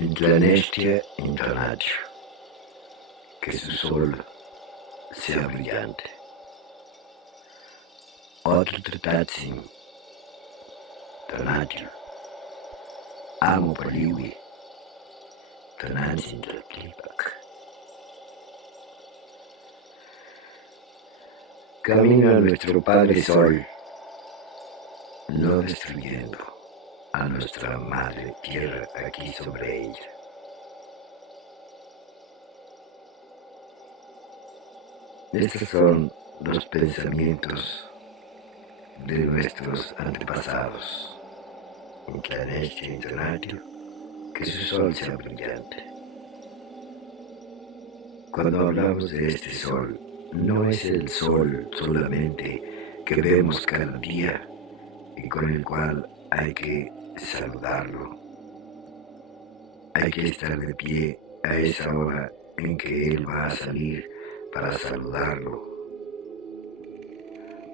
Inclanestia intonatio, que su sol sea brillante. Otro tratazim, tonatio, amo poliwi, tonansin del clipac. Camino a nuestro Padre Sol, no destruyendo a nuestra Madre Tierra aquí sobre ella. Estos son los pensamientos de nuestros antepasados. Inclanestia intonatio, que su sol sea brillante. Cuando hablamos de este sol, no es el sol solamente que vemos cada día y con el cual hay que saludarlo. Hay que estar de pie a esa hora en que él va a salir para saludarlo,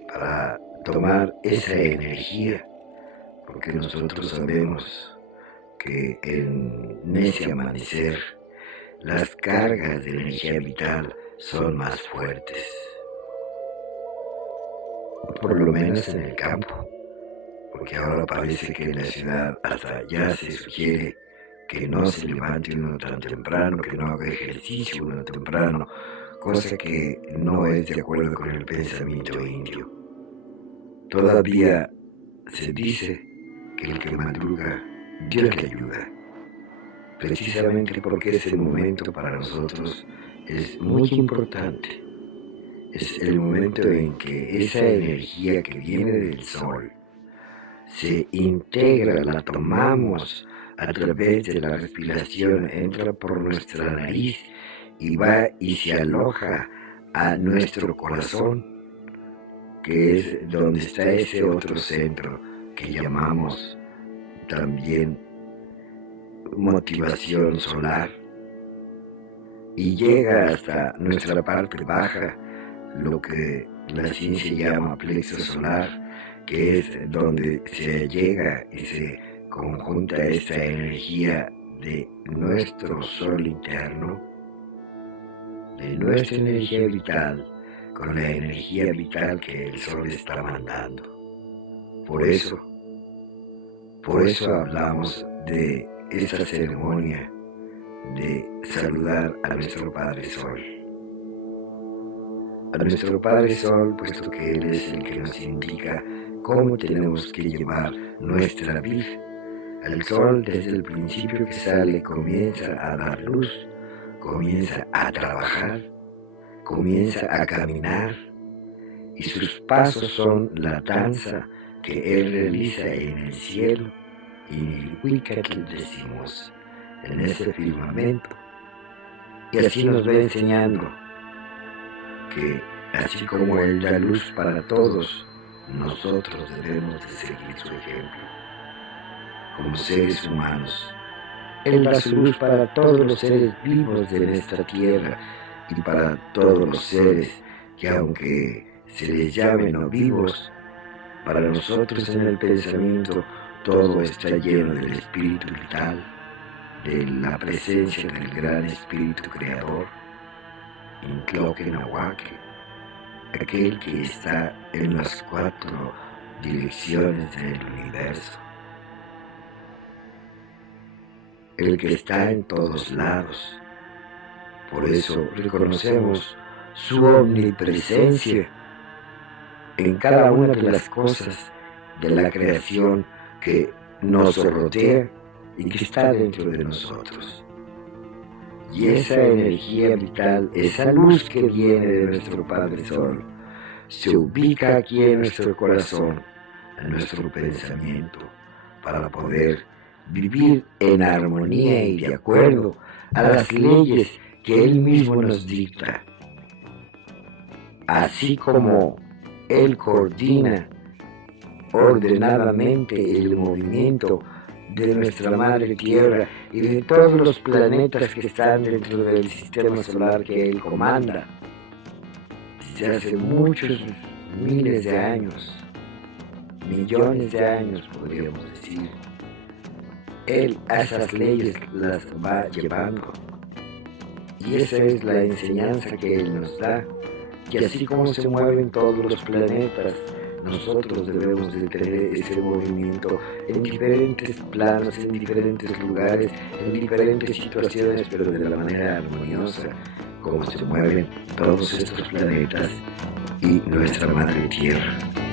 para tomar esa energía, porque nosotros sabemos que en ese amanecer las cargas de energía vital son más fuertes, por lo menos en el campo, porque ahora parece que en la ciudad hasta ya se sugiere que no se levante uno tan temprano, que no haga ejercicio uno temprano, cosa que no es de acuerdo con el pensamiento indio. Todavía se dice que el que madruga, Dios le ayuda, precisamente porque ese momento para nosotros es muy importante. Es el momento en que esa energía que viene del sol se integra, la tomamos a través de la respiración, entra por nuestra nariz y va y se aloja a nuestro corazón, que es donde está ese otro centro que llamamos también motivación solar, y llega hasta nuestra parte baja, lo que la ciencia llama plexo solar, que es donde se llega y se conjunta esta energía de nuestro sol interno, de nuestra energía vital, con la energía vital que el sol está mandando. Por eso hablamos de esa ceremonia de saludar a nuestro Padre Sol. A nuestro Padre Sol, puesto que Él es el que nos indica cómo tenemos que llevar nuestra vida. El sol, desde el principio que sale, comienza a dar luz, comienza a trabajar, comienza a caminar, y sus pasos son la danza que Él realiza en el cielo, y en el Huicatl decimos, en ese firmamento. Y así nos va enseñando que, así como Él da luz para todos, nosotros debemos de seguir su ejemplo. Como seres humanos, Él da su luz para todos los seres vivos de nuestra tierra y para todos los seres que, aunque se les llame no vivos, para nosotros en el pensamiento todo está lleno del espíritu vital, de la presencia del gran espíritu creador, Incloquenahuaque, aquel que está en las 4 direcciones del universo, el que está en todos lados. Por eso reconocemos su omnipresencia en cada una de las cosas de la creación que nos rodea y que está dentro de nosotros. Y esa energía vital, esa luz que viene de nuestro Padre Sol, se ubica aquí en nuestro corazón, en nuestro pensamiento, para poder vivir en armonía y de acuerdo a las leyes que Él mismo nos dicta. Así como Él coordina ordenadamente el movimiento de nuestra Madre Tierra y de todos los planetas que están dentro del sistema solar que Él comanda, desde hace muchos miles de años, millones de años podríamos decir, Él a esas leyes las va llevando. Y esa es la enseñanza que Él nos da. Y así como se mueven todos los planetas, nosotros debemos de tener ese movimiento en diferentes planos, en diferentes lugares, en diferentes situaciones, pero de la manera armoniosa, como se mueven todos estos planetas y nuestra Madre Tierra.